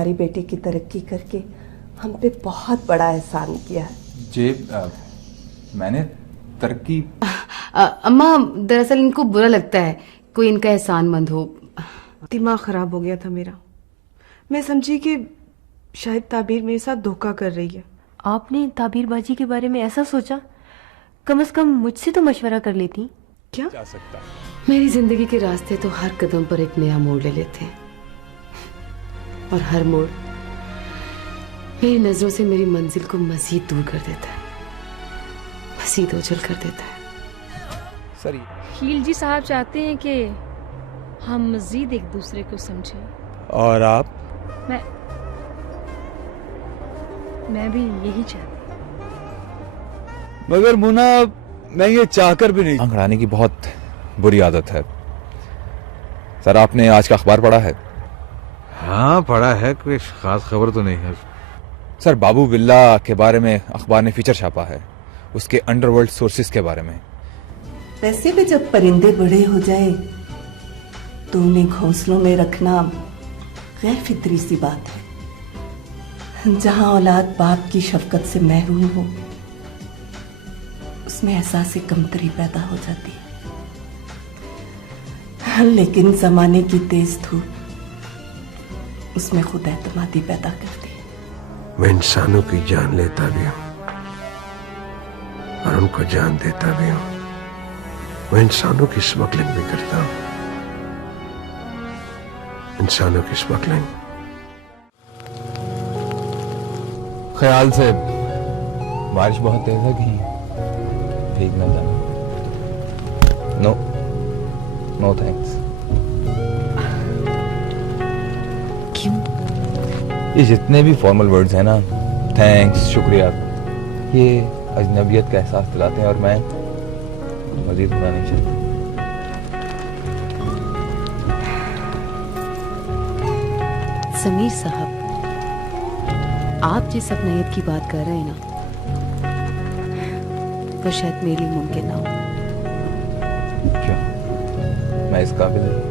हमारी बेटी की तरक्की करके हम पे बहुत बड़ा एहसान किया है। जी मैंने तरक्की अम्मा, दरअसल इनको बुरा लगता है कोई इनका एहसानमंद हो। दिमाग खराब हो गया था मेरा। मैं समझी कि शायद ताबीर मेरे साथ धोखा कर रही है। आपने ताबीरबाजी के बारे में ऐसा सोचा? कम से कम मुझसे तो मशवरा कर लेती। क्या? जा सकता है। मेरी जिंदगी के रास्ते तो हर कदम पर एक नया मोड़ ले लेते हैं, और हर मोड़ मेरी नजरों से मेरी मंजिल को मजीद दूर कर देता है, मजीद ओझल कर देता है। सर खीलजी साहब चाहते हैं कि हम मजीद एक दूसरे को समझें। और आप? मैं भी यही चाहती। मगर मुन्ना, मैं ये चाहकर भी नहीं। आंख अड़ाने की बहुत बुरी आदत है। सर आपने आज का अखबार पढ़ा है? हाँ पढ़ा है, कोई खास खबर तो नहीं है। सर बाबू बिल्ला के बारे में अखबार ने फीचर छापा है, उसके अंडरवर्ल्ड सोर्सेज के बारे में। वैसे भी जब परिंदे बड़े हो जाए तो उन्हें घोंसलों में रखना गैर फितरी सी बात है। जहां औलाद बाप की शफकत से महरूम हो, उसमें एहसास कमतरी पैदा हो जाती है। लेकिन जमाने की तेज धूप उसमें खुद एतमादी पैदा करती है। मैं इंसानों की जान लेता भी हूं और उनको जान देता भी हूं। मैं इंसानों की स्मगलिंग भी करता हूं, इंसानों की स्मगलिंग। ख्याल से बारिश बहुत तेज है, कहीं भीग ना जाना। No no thanks. क्यों? ये जितने भी फॉर्मल वर्ड्स हैं ना, थैंक्स, शुक्रिया, ये अजनबियत का एहसास दिलाते हैं और मैं मजीद होना नहीं चाहता। समीर साहब, आप जिस अपनायत की बात कर रहे हैं ना, वो शायद मेरे लिए मुमकिन ना हो। क्यों? मैं इस काबिल नहीं।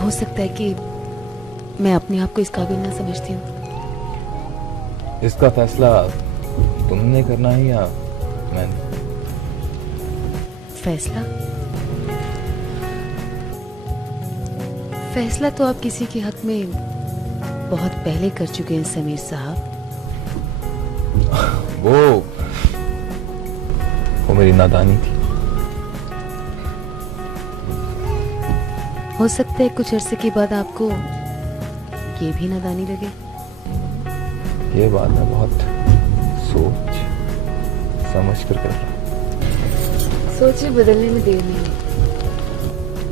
हो सकता है कि मैं अपने आप को इस काबिल ना समझती हूँ। इसका फैसला तुमने करना है या मैंने? फैसला तो आप किसी के हक में बहुत पहले कर चुके हैं समीर साहब। वो मेरी नादानी थी। हो सकता है कुछ अरसे के बाद आपको ये भी नादानी लगे। ये बात मैं बहुत सोच समझ कर रहा हूं। सोचे बदलने में देर नहीं है।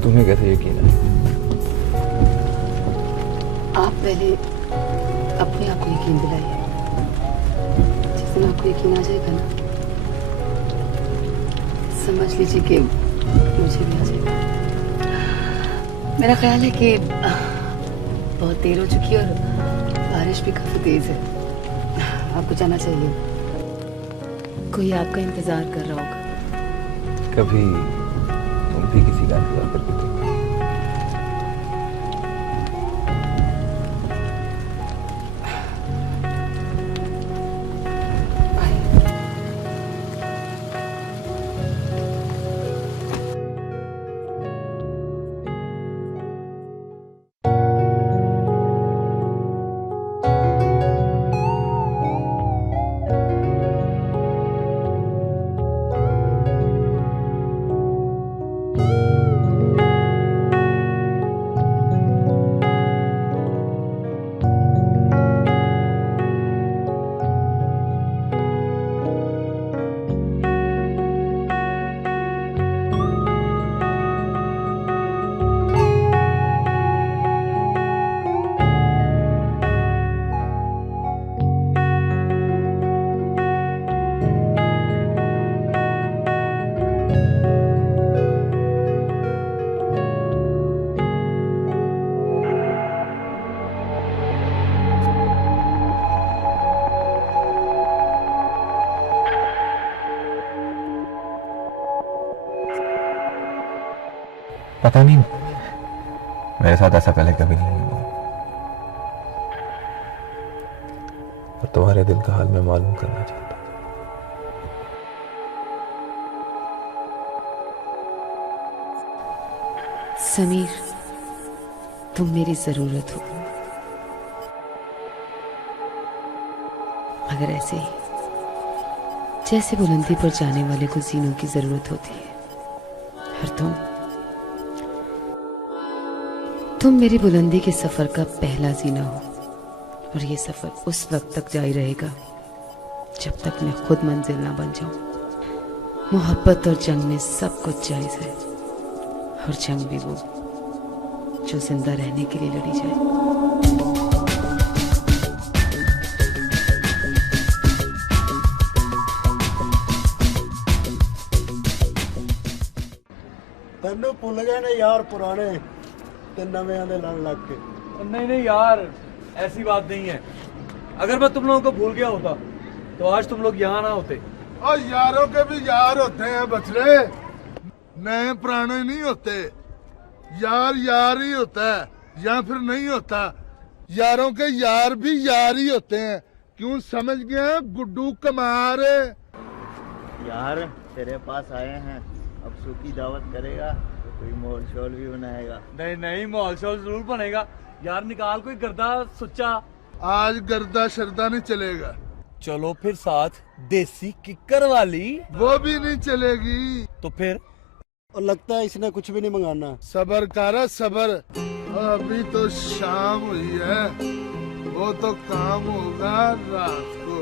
तुम्हें कैसे यकीन है? आप पहले अपने आप को यकीन दिलाइए। जिस दिन आपको यकीन आ जाएगा ना, समझ लीजिए कि मुझे भी आ जाएगा। मेरा ख्याल है कि बहुत देर हो चुकी है और बारिश भी काफी तेज है। आपको जाना चाहिए। कोई आपका इंतजार कर रहा होगा। कभी तुम भी किसी का इंतजार करती थी? पता नहीं मेरे साथ ऐसा पहले कभी नहीं हुआ और तुम्हारे दिल का हाल मैं मालूम करना चाहता हूँ। समीर, तुम मेरी जरूरत हो, मगर ऐसे ही जैसे बुलंदी पर जाने वाले को जीनों की जरूरत होती है। और तुम मेरी बुलंदी के सफर का पहला जीना हो, और ये सफर उस वक्त तक जारी रहेगा जब तक मैं खुद मंजिल ना बन जाऊं। मोहब्बत और जंग में सब कुछ जायज है, और जंग भी वो जो जिंदा रहने के लिए लड़ी जाए। तेनू भुल गए ने यार पुराने ते नवें दे लड़ लग के। नहीं नहीं यार, ऐसी बात नहीं है। अगर मैं तुम लोगों को भूल गया होता तो आज तुम लोग यहाँ ना होते। और यारों के भी यार होते हैं बछड़े, नए पुराने नहीं होते। यार यार ही होता है या फिर नहीं होता। यारों के यार भी यार ही होते हैं। क्यों समझ गए गुड्डू कमार? यार तेरे पास आए हैं, अब सूखी दावत करेगा तो कोई माहौल शोल भी बनाएगा। नहीं नहीं, माहौल शोल जरूर बनेगा यार। निकाल कोई गर्दा सुच्चा। आज गर्दा शरदा नहीं चलेगा। चलो फिर साथ देसी किक्कर वाली। वो भी नहीं चलेगी। तो फिर? और लगता है इसने कुछ भी नहीं मंगाना। सबर कारा सबर, अभी तो शाम हुई है, वो तो काम होगा रात को।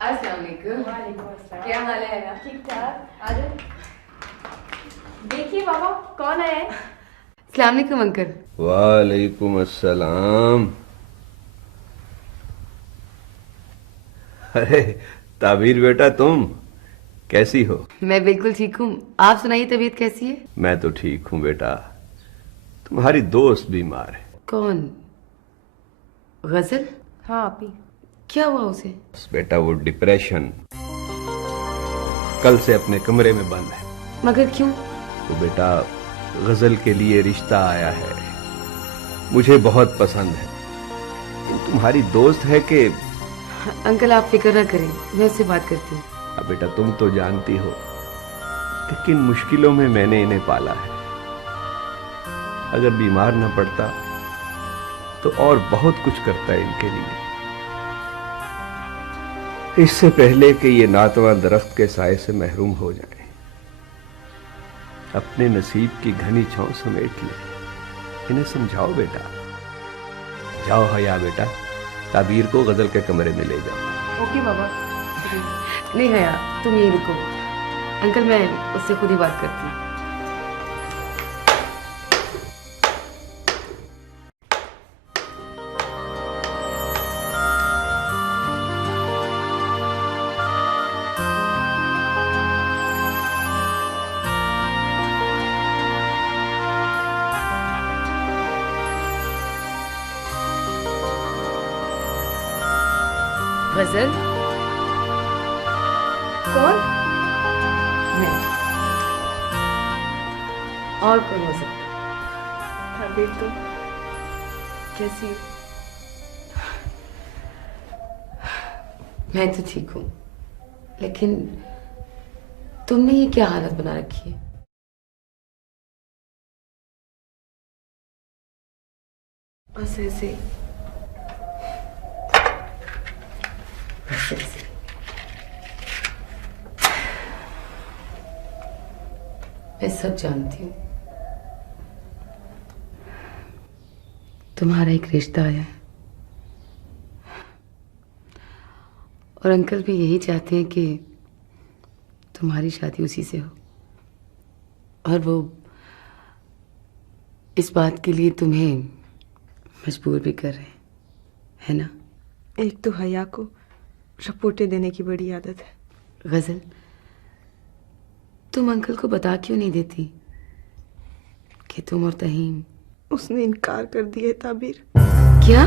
अस्सलाम वालेकुम। क्या हाल है? ठीक ठाक। आज देखिए बाबा कौन आया है। अस्सलाम वालेकुम अंकल। वालेकुम अस्सलाम। अरे ताबीर बेटा, तुम कैसी हो? मैं बिल्कुल ठीक हूँ, आप सुनाइए, तबीयत कैसी है? मैं तो ठीक हूँ बेटा, तुम्हारी दोस्त बीमार है। कौन? गजल? हाँ आप ही। क्या हुआ उसे? बेटा वो डिप्रेशन, कल से अपने कमरे में बंद है। मगर क्यों? तो बेटा गजल के लिए रिश्ता आया है, मुझे बहुत पसंद है। तुम्हारी दोस्त है कि? अंकल आप फिक्र ना करें, मैं उससे बात करती हूँ। अब बेटा तुम तो जानती हो कि किन मुश्किलों में मैंने इन्हें पाला है। अगर बीमार न पड़ता तो और बहुत कुछ करता है इनके लिए। इससे पहले कि ये नातवा दरख्त के साए से महरूम हो जाए, अपने नसीब की घनी छांव समेट ले। इन्हें समझाओ बेटा। जाओ हया बेटा, ताबीर को गजल के कमरे में ले जाओ। ओके बाबा। नहीं हया, तुम यही रुको। अंकल मैं उससे खुद ही बात करती हूँ। गजल? कौन? मैं। और कौन हो सकता? ताबीर तुम कैसी हो? मैं तो ठीक हूँ, लेकिन तुमने ये क्या हालत बना रखी है? बस ऐसे ही। बस ऐसे। मैं सब जानती हूँ। तुम्हारा एक रिश्ता आया है, और अंकल भी यही चाहते हैं कि तुम्हारी शादी उसी से हो, और वो इस बात के लिए तुम्हें मजबूर भी कर रहे हैं, है ना? एक तो हया को रपोटे देने की बड़ी आदत है। गजल, तुम अंकल को बता क्यों नहीं देती कि तुम और तहीम? उसने इनकार कर दिया है ताबीर। क्या?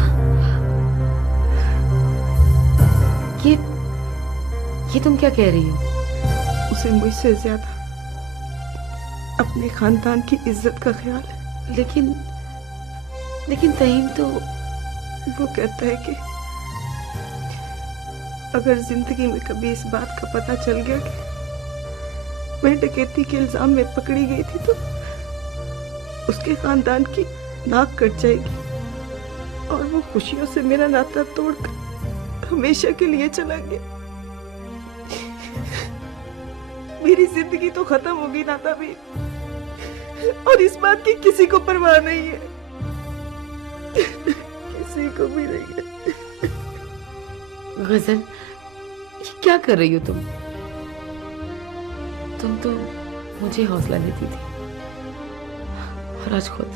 ये तुम क्या कह रही हो? उसे मुझसे ज्यादा अपने खानदान की इज्जत का ख्याल है। लेकिन तहीम तो वो कहता है कि अगर जिंदगी में कभी इस बात का पता चल गया कि मैं डकैती के इल्जाम में पकड़ी गई थी तो उसके खानदान की नाक कट जाएगी और वो खुशियों से मेरा नाता तोड़कर हमेशा के लिए चला गया। मेरी जिंदगी तो खत्म होगी ना तभी, और इस बात की किसी को परवाह नहीं है, किसी को भी नहीं है। गजल, ये क्या कर रही हो तुम? तुम तो मुझे हौसला देती थी और आज खुद।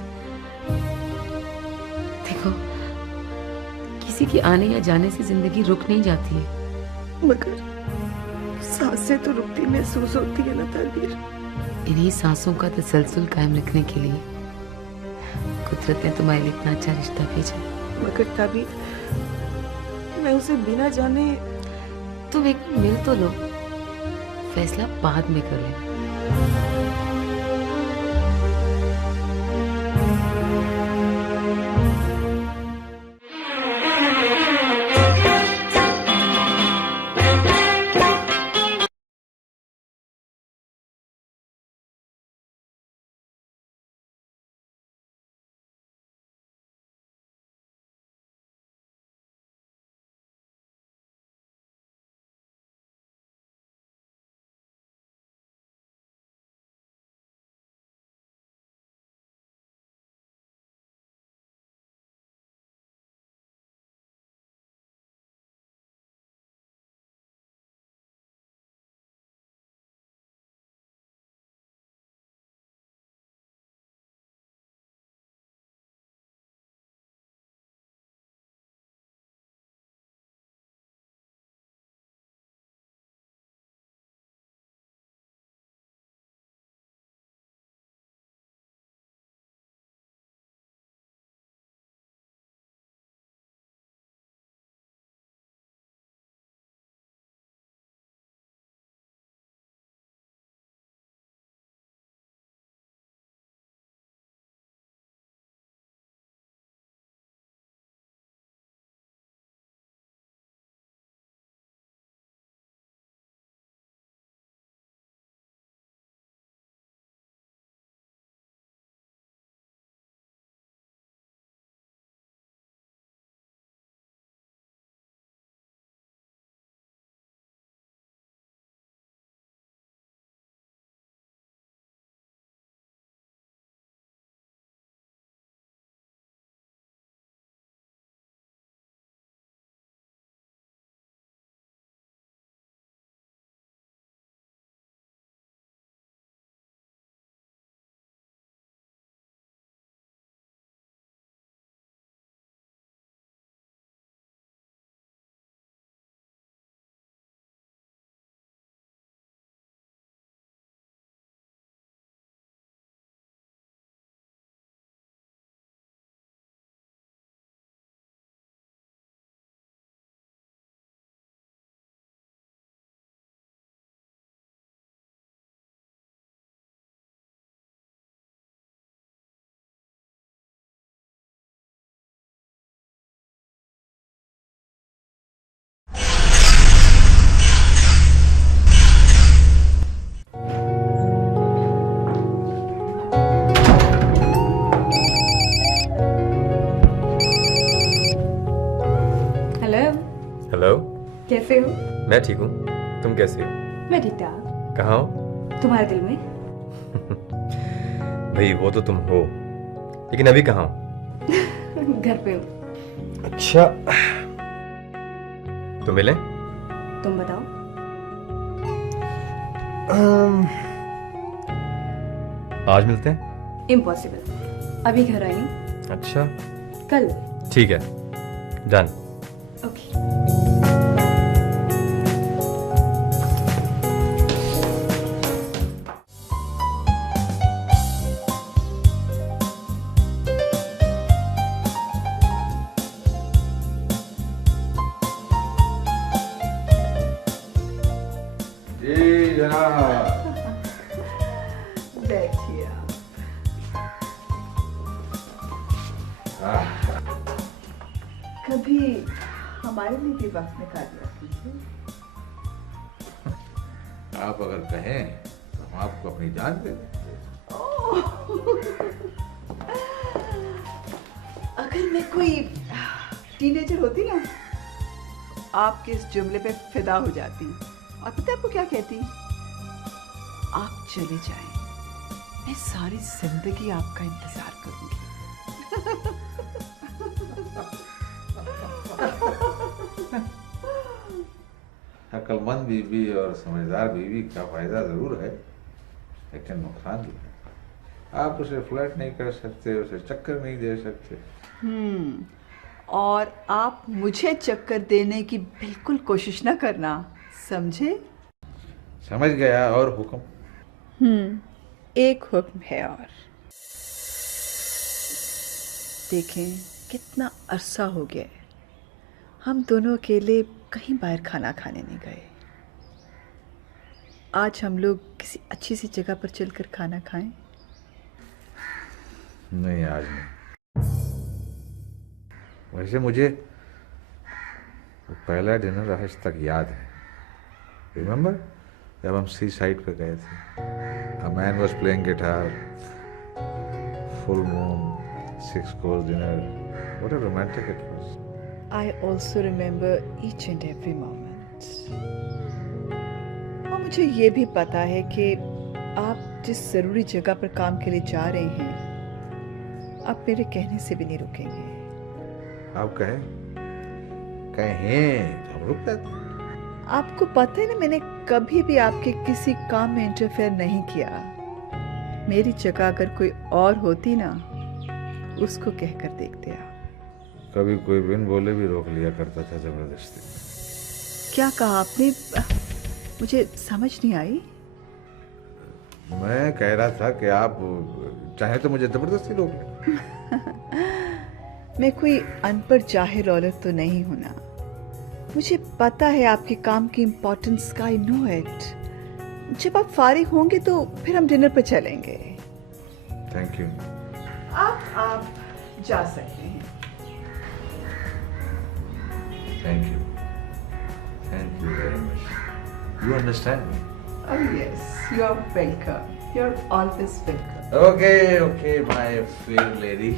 देखो, किसी के आने या जाने से जिंदगी रुक नहीं जाती है, मगर सांसें तो रुकती महसूस होती है ना ताबीर। इन्हीं सांसों का तसलसल कायम रखने के लिए कुदरत ने तुम्हारे लिए इतना अच्छा रिश्ता भेजा। मगर ताबीर, मैं उसे बिना जाने। तुम एक मिल तो लो, फैसला बाद में कर लेना। हेलो, कैसे हो? मैं ठीक हूँ, तुम कैसे हो? मैं ठीक ठाक। कहाँ हो? तुम्हारे दिल में। भाई वो तो तुम हो, लेकिन अभी कहाँ हो? घर पे हूँ। अच्छा, तो मिले? तुम बताओ। आज मिलते हैं? इम्पॉसिबल, अभी घर आई हूँ। अच्छा, कल। ठीक है, डन। ओके। जी जनाब। कभी हमारे लिए भी वक्त निकाल लिया कीजिए। आप अगर कहें तो हम आपको अपनी जान दे दें। अगर मैं कोई टीनेजर होती ना, आपके इस जुमले पे फिदा हो जाती और पता है आपको क्या कहती? आप चले जाएं, मैं सारी जिंदगी आपका इंतजार करूंगी। अक्लमंद बीवी और समझदार बीवी का फायदा जरूर है, लेकिन नुकसान भी है। आप उसे फ्लर्ट नहीं कर सकते, उसे चक्कर नहीं दे सकते। और आप मुझे चक्कर देने की बिल्कुल कोशिश ना करना, समझे? समझ गया। और हुक्म? एक हुक्म है और। देखें कितना अरसा हो गया है, हम दोनों अकेले कहीं बाहर खाना खाने नहीं गए। आज हम लोग किसी अच्छी सी जगह पर चलकर खाना खाएं। नहीं, आज नहीं। वैसे मुझे वो पहला डिनर आज तक याद है। रिमेम्बर जब हम सी साइड पे गए थे? A man was playing guitar, full moon, 6 course dinner. What a romantic it was. I also remember each and every moment. और मुझे ये भी पता है कि आप जिस ज़रूरी जगह पर काम के लिए जा रहे हैं, आप मेरे कहने से भी नहीं रुकेंगे। आप कहें तो हम रुक जाते हैं। आपको पता है ना, मैंने कभी भी आपके किसी काम में इंटरफेयर नहीं किया। मेरी जगह अगर कोई और होती ना, उसको कहकर देखते आप। कभी कोई बिन बोले भी रोक लिया करता था जबरदस्ती। क्या कहा आपने? मुझे समझ नहीं आई। मैं कह रहा था कि आप चाहे तो मुझे जबरदस्ती रोक लें। मैं कोई अनपढ़ जाहिल औरत तो नहीं हूं ना। मुझे पता है आपके काम की इम्पोर्टेंस का। I know it. जब आप फारिग होंगे तो फिर हम डिनर पर चलेंगे। Thank you. आप जा सकते हैं। Thank you very much. You understand me? Oh yes, you are welcome. You're always welcome. Okay, my fair lady.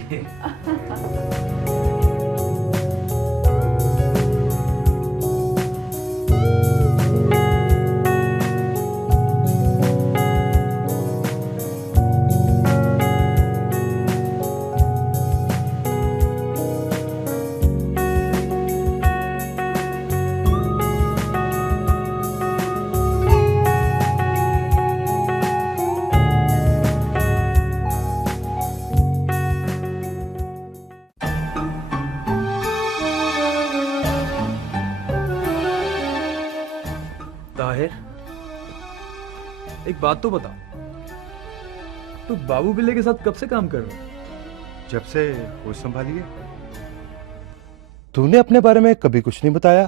Tahir, एक बात तो बता, तू बाबू बिल्ले के साथ कब से काम कर रहा है? जब से होश संभाली है। तूने अपने बारे में कभी कुछ नहीं बताया।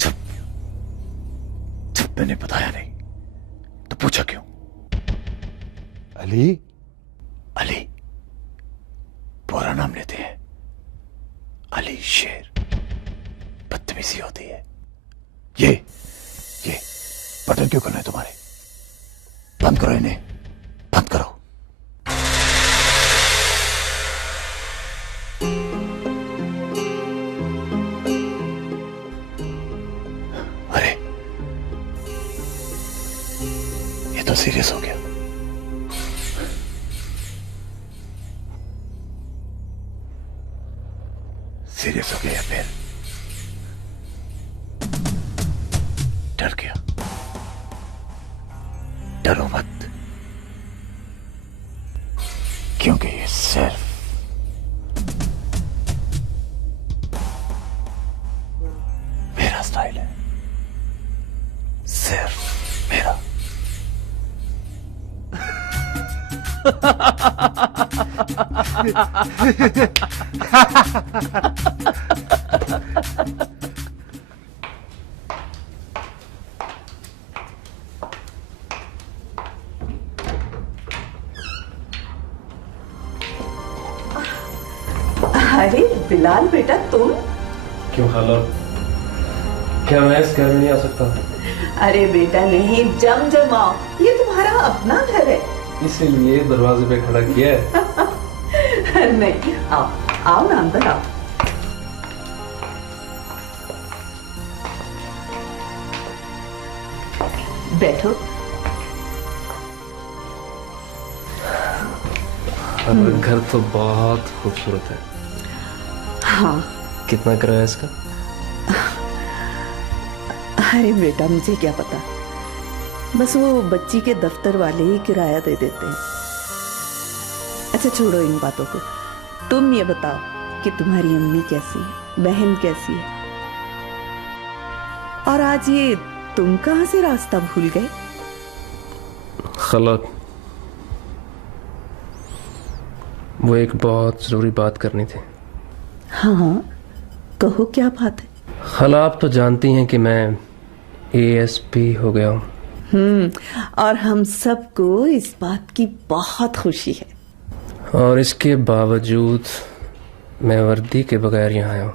जब मैंने बताया नहीं तो पूछा क्यों? अली पूरा नाम लेते हैं। अली शेर। बदतमीजी होती है। ये बटन क्यों करना है तुम्हारे? बंद करो इन्हें, बंद करो। अरे ये तो सीरियस हो गया। सीरियस हो गया या फिर डर गया? डरो मत, क्योंकि ये सिर्फ मेरा स्टाइल है, सिर्फ मेरा। अरे बिलाल बेटा तुम। क्यों खाला, क्या मैं इस घर में नहीं आ सकता? अरे बेटा नहीं, जम जम आओ, ये तुम्हारा अपना घर है। इसीलिए दरवाजे पे खड़ा किया है। नहीं, आओ आओ ना, अंदर आओ। बैठो। घर तो बहुत खूबसूरत है। हाँ। कितना किराया इसका? अरे बेटा मुझे क्या पता, बस वो बच्ची के दफ्तर वाले ही किराया दे देते हैं। अच्छा छोड़ो इन बातों को, तुम ये बताओ कि तुम्हारी अम्मी कैसी है, बहन कैसी है, और आज ये तुम कहां से रास्ता भूल गए? खाला, वो एक बहुत जरूरी बात करनी थी। हाँ कहो, क्या बात है? खाला, आप तो जानती हैं कि मैं ASP हो गया हूँ। और हम सबको इस बात की बहुत खुशी है। और इसके बावजूद मैं वर्दी के बगैर यहाँ आया हूँ।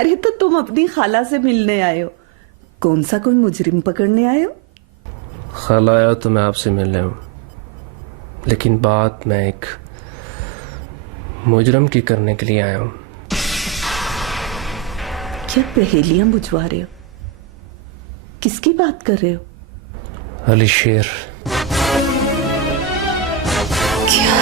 अरे तो तुम अपनी खाला से मिलने आए हो, कौन सा कोई मुजरिम पकड़ने आए हो? खाला, आया तो मैं आपसे मिलने हूँ, लेकिन बात मैं एक मुजरम की करने के लिए आया हूँ। क्या पहेलियां बुझवा रहे हो? किसकी बात कर रहे हो? अली शेर। क्या?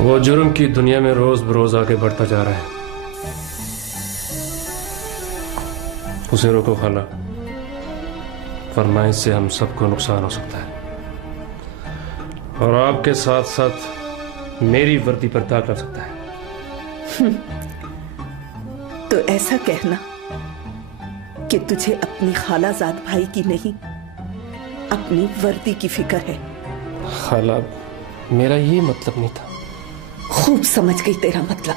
वो जुर्म की दुनिया में रोज बरोज आगे बढ़ता जा रहा है। उसे रोको खाला, वरना इससे हम सबको नुकसान हो सकता है, और आपके साथ साथ मेरी वर्दी पर दाग लग सकता है। तो ऐसा कहना कि तुझे अपनी खालाजाद भाई की नहीं, अपनी वर्दी की फिक्र है। खाला, मेरा ये मतलब नहीं था। खूब समझ गई तेरा मतलब।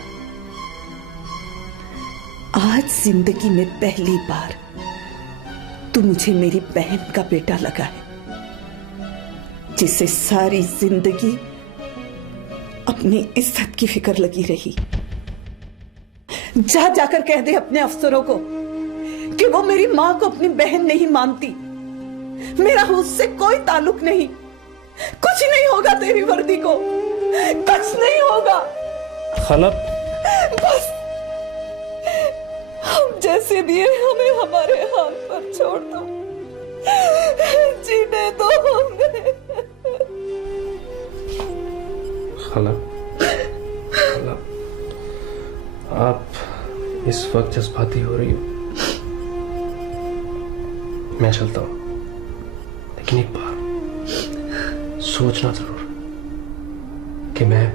आज जिंदगी में पहली बार तू मुझे मेरी बहन का बेटा लगा है, जिसे सारी जिंदगी अपनी इज्जत की फिक्र लगी रही। जा जाकर कह दे अपने अफसरों को कि वो मेरी मां को अपनी बहन नहीं मानती। मेरा उससे कोई ताल्लुक नहीं। कुछ नहीं होगा तेरी वर्दी को, कुछ नहीं होगा। खाला, बस हम जैसे भी हैं, हमें हमारे हाल पर छोड़ दो, जीने दो हमें। खाला, खाला, आप इस वक्त जज्बाती हो रही हो। मैं चलता हूं, लेकिन एक बार सोचना जरूर कि मैं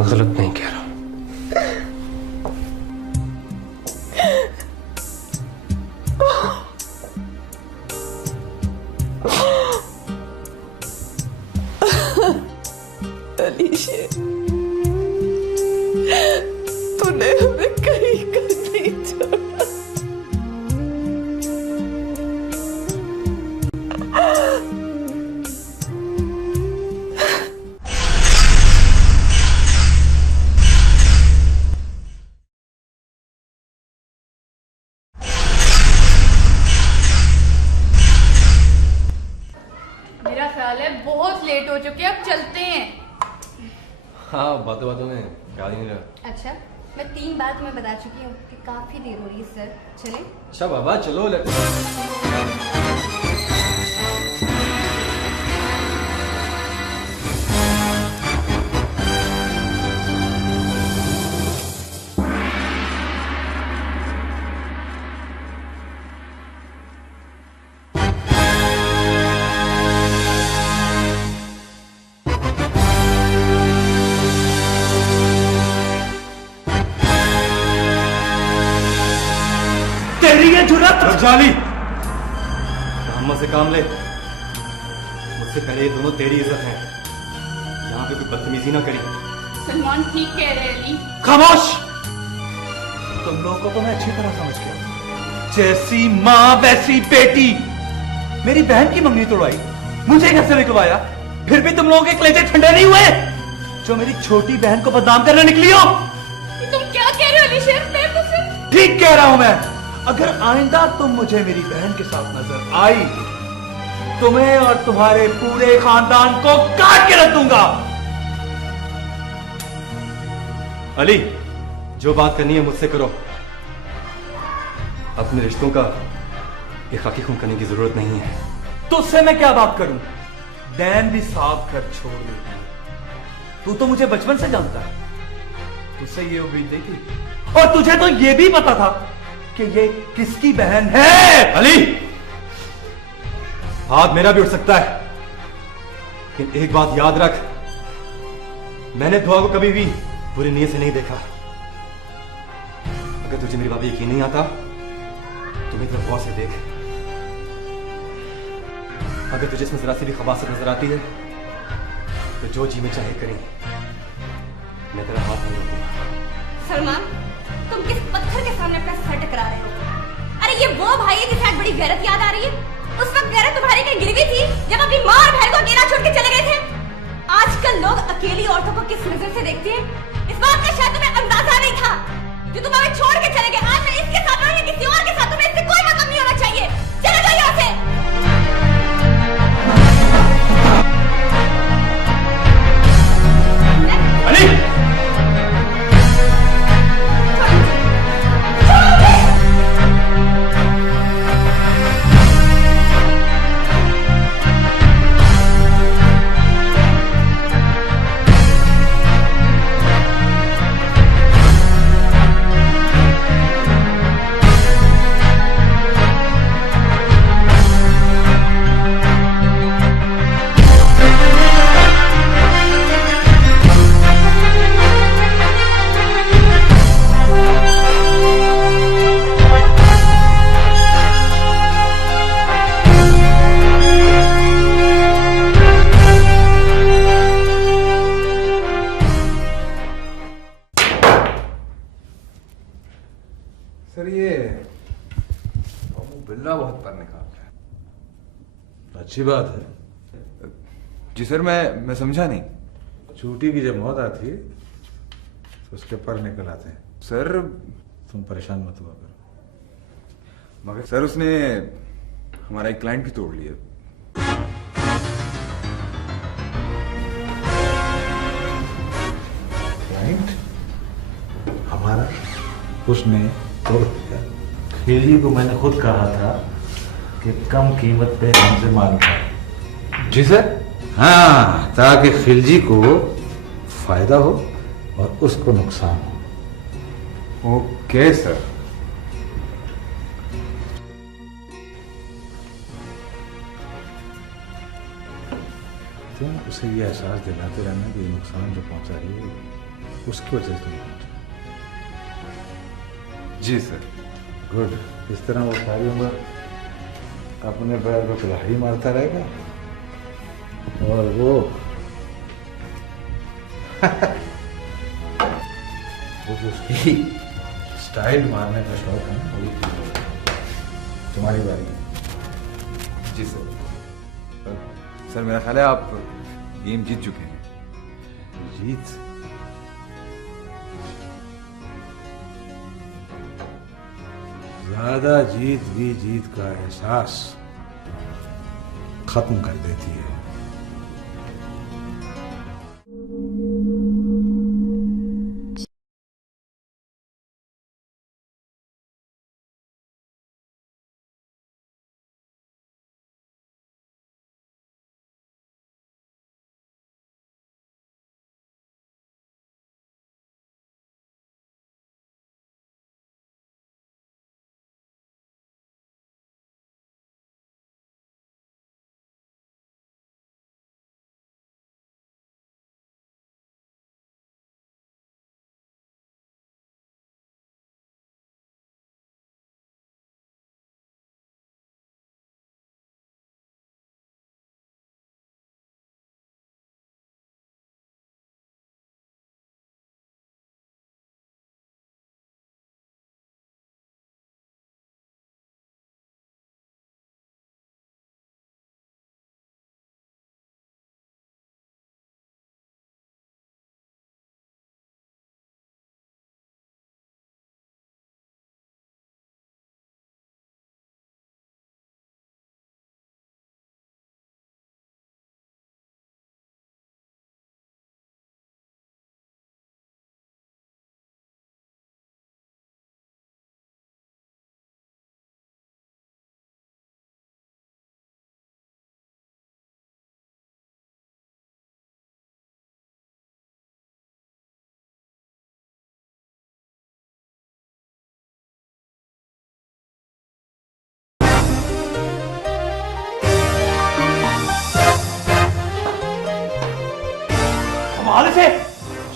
गलत नहीं कह रहा। अली शेर, तूने हमें कहीं का नहीं छोड़ा। मेरा ख्याल है बहुत लेट हो चुके हैं, अब चलते हैं। हाँ, बातों बातों में याद ही नहीं रहा। अच्छा, मैं 3 बार तुम्हें बता चुकी हूँ कि काफी देर हो रही है सर, चलें? अच्छा बाबा चलो। तेरी ये जुर्रत! जाली, मोहम्मद से काम ले। मुझसे पहले ये दोनों तेरी इज्जत है, यहाँ पे कोई बदतमीजी ना करी। सलमान ठीक कह रहे हैं अली। खामोश! तुम लोगों को तो मैं अच्छी तरह समझ गया। जैसी माँ वैसी बेटी। मेरी बहन की मंगनी तोड़वाई, मुझे घर से निकलवाया, फिर भी तुम लोगों के कलेजे ठंडे नहीं हुए जो मेरी छोटी बहन को बदनाम करने निकली हो। तुम क्या कह रहे हो अली शेर? मैं तो सिर्फ ठीक कह रहा हूं मैं। अगर आइंदा तुम मुझे मेरी बहन के साथ नजर आई, तुम्हें और तुम्हारे पूरे खानदान को काट के रख दूंगा। अली, जो बात करनी है मुझसे करो। अपने रिश्तों का ये खाकी खून करने की जरूरत नहीं है। तुझसे मैं क्या बात करूं? डैन भी साफ कर छोड़ देती है। तू तो मुझे बचपन से जानता है, तुझसे ये उम्मीद नहीं थी। और तुझे तो ये भी पता था कि ये किसकी बहन है। अली, हाथ मेरा भी उठ सकता है, लेकिन एक बात याद रख, मैंने दुआ को कभी भी बुरी नीयत से नहीं देखा। अगर तुझे मेरी बात यकीन नहीं आता तो मेरी तरफ गौर से देख। अगर तुझे इसमें जरा सी भी खबासत नजर आती है तो जो जी में चाहे करें, मैं तेरा हाथ नहीं रोकूंगा। सलमान, तुम किस पत्थर के सामने अपना सर टकरा रहे हो? अरे ये वो भाई है जिसे आज बड़ी गैरत याद आ रही है। उस वक्त गैरत तुम्हारी कहीं गिरवी थी जब अपनी माँ और बहन को अकेला छोड़ के चले गए थे। आजकल लोग अकेली औरतों को किस नजर से देखते हैं, इस बात का शायद तुम्हें अंदाजा नहीं था। जो तुम हमें छोड़ के चले गए, आज मैं इसके साथ रहूं या किसी और के साथ, तुम्हें इससे कोई मतलब नहीं होना चाहिए। चले जाओ यहाँ से। अली! सर ये बिल्ला बहुत पर निकालता है। अच्छी बात है। जी सर, मैं समझा नहीं। चूटी की जब मौत आती है तो उसके पर निकल आते हैं। सर तुम परेशान मत हुआ करो। मगर सर उसने हमारा एक क्लाइंट भी तोड़ लिया। क्लाइंट हमारा उसने तोड़ दिया। खिलजी को मैंने खुद कहा था कि कम कीमत पे हमसे माल खाए। जी सर। हाँ, ताकि खिलजी को फायदा हो और उसको नुकसान हो। Okay sir. तुम उसे ये एहसास दिलाते रहना कि नुकसान जो पहुंचा है उसकी वजह से तुम पहुंचा। जी सर। गुड। इस तरह वो सारी उम्र अपने पैर को कुल्हाड़ी मारता रहेगा और वो उसकी स्टाइल मारने का शौक है ना, वो तुम्हारी बारी है। जी सर। सर मेरा ख्याल है आप गेम जीत चुके हैं। जीत? ज्यादा जीत भी जीत का एहसास खत्म कर देती है।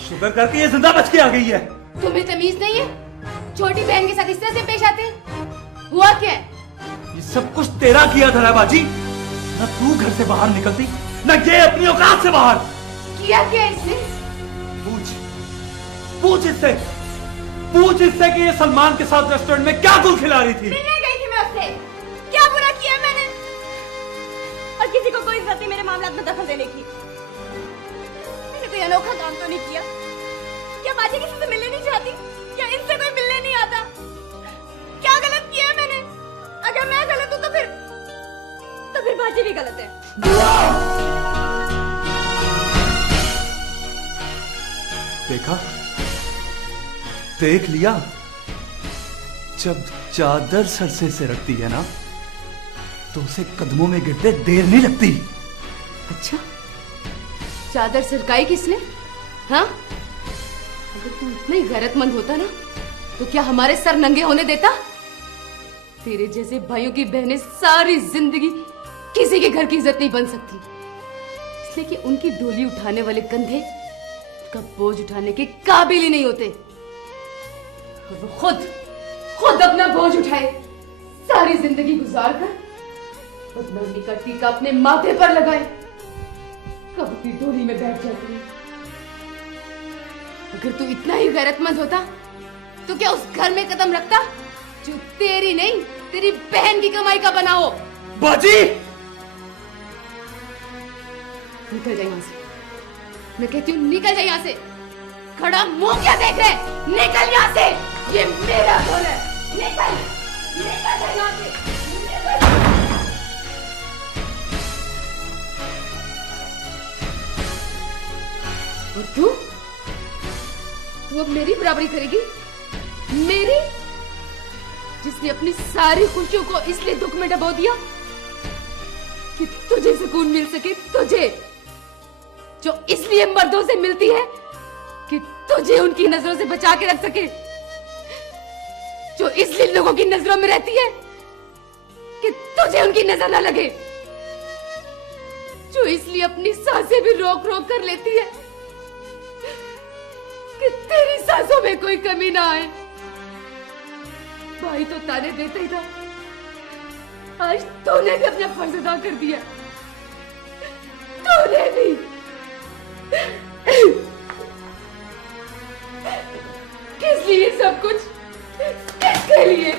शुक्र करके ये जिंदा बच के आ गई है। तुम्हें तमीज नहीं है? छोटी बहन के साथ इस तरह से पेश आते? हुआ क्या है? ये सब कुछ तेरा किया था ना बाजी। न तू घर से बाहर निकलती, न ये अपनी औकात से बाहर। किया क्या इसने? पूछ इससे कि ये सलमान के साथ रेस्टोरेंट में क्या गुल खिला रही थी। मिलने गई थी मैं उससे। क्या बुरा किया मैंने? और किसी को कोई इज्जत नहीं मेरे मामलात में दखल देने की। मैंने कोई अनोखा काम तो नहीं किया। क्या बाजी किसी से मिलने नहीं चाहती? क्या इनसे कोई मिलने नहीं आता? क्या गलत किया है मैंने? अगर मैं गलत हूं तो फिर बाजी भी गलत है। देखा? देख लिया? जब चादर सर से सिरकती है ना, तो उसे कदमों में गिरते देर नहीं लगती। अच्छा, चादर सरकाई किसने? हाँ? अगर तू इतना ही गैरतमंद होता ना, तो क्या हमारे सर नंगे होने देता? तेरे जैसे भाइयों की बहनें सारी जिंदगी किसी के घर की इज्जत नहीं बन सकती, इसलिए कि उनकी डोली उठाने वाले कंधे का बोझ उठाने के काबिल ही नहीं होते। और वो खुद अपना बोझ उठाए, सारी जिंदगी गुजार कर बदनामी का टीका अपने माथे पर लगाए, कब अपनी डोली में बैठ जाती है। अगर तू इतना ही गैरतमंद होता, तो क्या उस घर में कदम रखता जो तेरी नहीं, तेरी बहन की कमाई का बना हो? बाजी! निकल जा यहाँ से। मैं कहती हूँ निकल जा यहाँ से। खड़ा मुंह क्या देख रहे? निकल यहाँ से। ये मेरा घर है। निकल जा यहाँ से। और तू अब मेरी बराबरी करेगी? मेरी, जिसने अपनी सारी खुशियों को इसलिए दुख में डबो दिया कि तुझे सुकून मिल सके, तुझे जो इसलिए मर्दों से मिलती है कि तुझे उनकी नजरों से बचा के रख सके, जो इसलिए लोगों की नजरों में रहती है कि तुझे उनकी नजर ना लगे, जो इसलिए अपनी सांसें भी रोक रोक कर लेती है कि तेरी सांसों में कोई कमी ना आए। भाई तो ताने देता ही था, आज तूने भी अपना फर्ज अदा कर दिया। तूने भी। किस लिए सब कुछ? किसके लिए?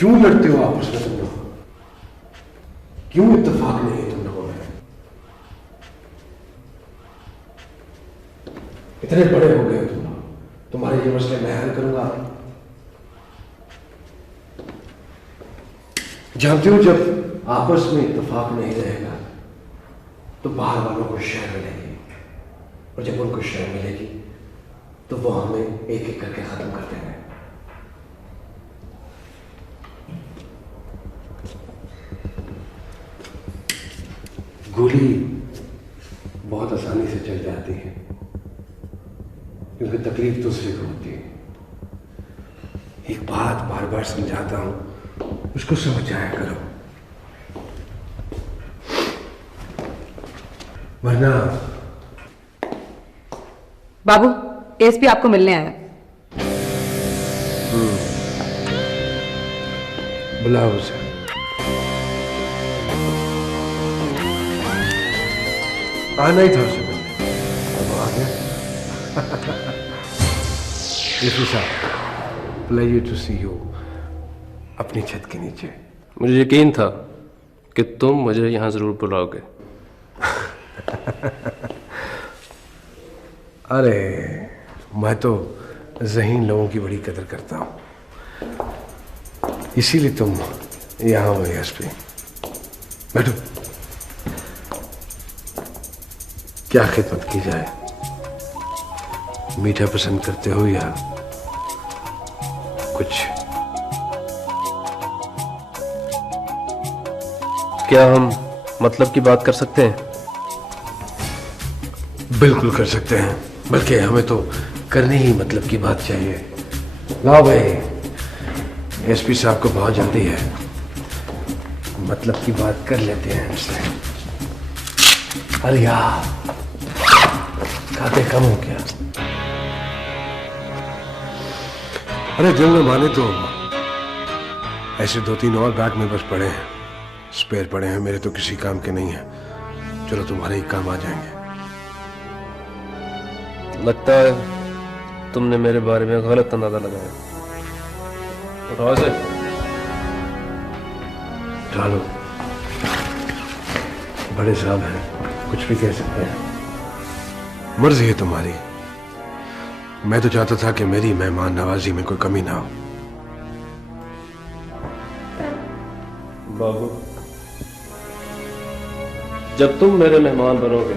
क्यों लड़ते हो आपस में तुम लोग? क्यों इत्तेफाक नहीं है तुम लोगों में? इतने बड़े हो गए तुम लोग, तुम्हारे ये मसले मैं हल करूंगा। जानते हो, जब आपस में इत्तेफाक नहीं रहेगा तो बाहर वालों को शय मिलेगी, और जब उनको शय मिलेगी तो वो हमें एक एक करके खत्म कर देंगे। गोली बहुत आसानी से चल जाती है, क्योंकि तकलीफ दूसरे को होती है। एक बात बार बार समझाता हूं, उसको समझ जाया करो, वरना। बाबू, एसपी आपको मिलने आया। बुलाओ उसे। आना ही था उसे, अब आ गया। प्लेजर टू सी यू अपनी छत के नीचे। मुझे यकीन था कि तुम मुझे यहाँ जरूर बुलाओगे। अरे मैं तो ज़हीन लोगों की बड़ी कदर करता हूँ, इसीलिए तुम यहाँ हो एसपी। बैठो। क्या खिदमत की जाए? मीठा पसंद करते हो या कुछ? क्या हम मतलब की बात कर सकते हैं? बिल्कुल कर सकते हैं, बल्कि हमें तो करनी ही मतलब की बात चाहिए। लाओ भाई, एसपी साहब को बहुत जल्दी है, मतलब की बात कर लेते हैं इनसे। अरे यार, खाते कम हो गया। अरे दिल में माने तो ऐसे 2-3 और बैग में बस पड़े हैं, स्पेयर पड़े हैं, मेरे तो किसी काम के नहीं है। चलो तुम्हारे ही काम आ जाएंगे। लगता है तुमने मेरे बारे में गलत अंदाजा लगाया। उठाओ से। चलो, बड़े साहब हैं, कुछ भी कह सकते हैं, मर्जी है तुम्हारी। मैं तो चाहता था कि मेरी मेहमान नवाजी में कोई कमी ना हो। बाबू, जब तुम मेरे मेहमान बनोगे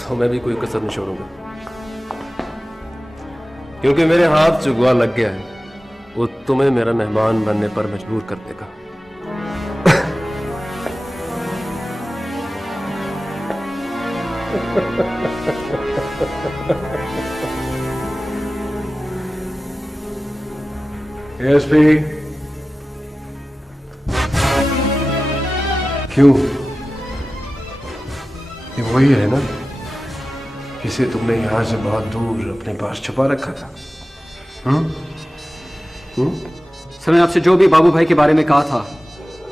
तो मैं भी कोई कसर नहीं छोड़ूंगा, क्योंकि मेरे हाथ जो गुआ लग गया है वो तुम्हें मेरा मेहमान बनने पर मजबूर कर देगा। एसपी, क्यों? ये वही है ना जिसे तुमने यहां से बहुत दूर अपने पास छुपा रखा था? सर, मैंने आपसे जो भी बाबू भाई के बारे में कहा था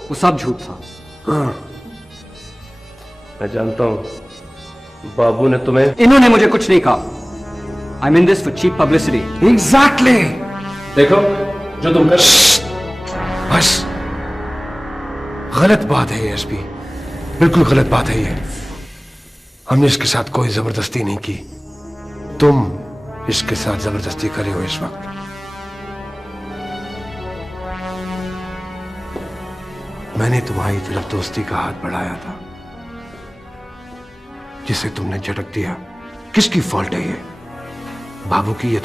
वो सब झूठ था। मैं जानता हूं बाबू ने तुम्हें। इन्होंने मुझे कुछ नहीं कहा। I mean this for cheap publicity. Exactly. देखो जो तुम कर। बस, गलत बात है ये एसपी, बिल्कुल गलत बात है ये। हमने इसके साथ कोई जबरदस्ती नहीं की, तुम इसके साथ जबरदस्ती करे हो इस वक्त। मैंने तुम्हारी तरफ दोस्ती का हाथ बढ़ाया था, जिसे तुमने झटक दिया। किसकी फॉल्ट है ये? बाबू की? ये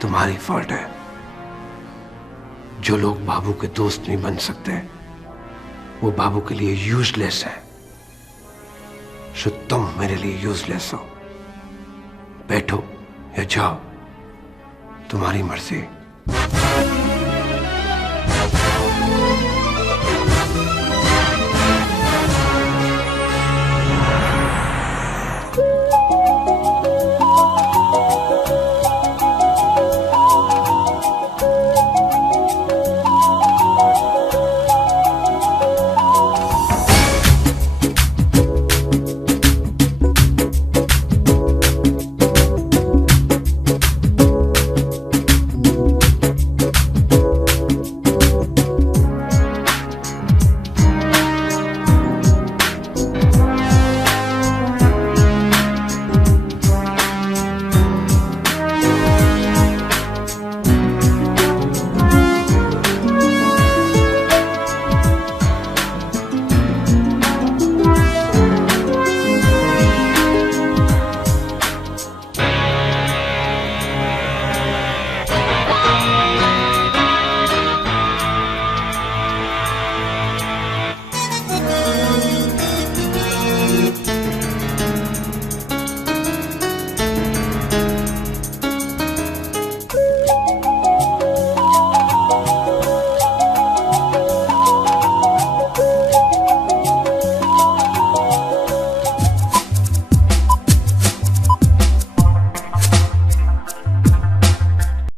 तुम्हारी फॉल्ट है। जो लोग बाबू के दोस्त नहीं बन सकते वो बाबू के लिए यूजलेस है। सो तुम मेरे लिए यूजलेस हो। बैठो या जाओ, तुम्हारी मर्जी।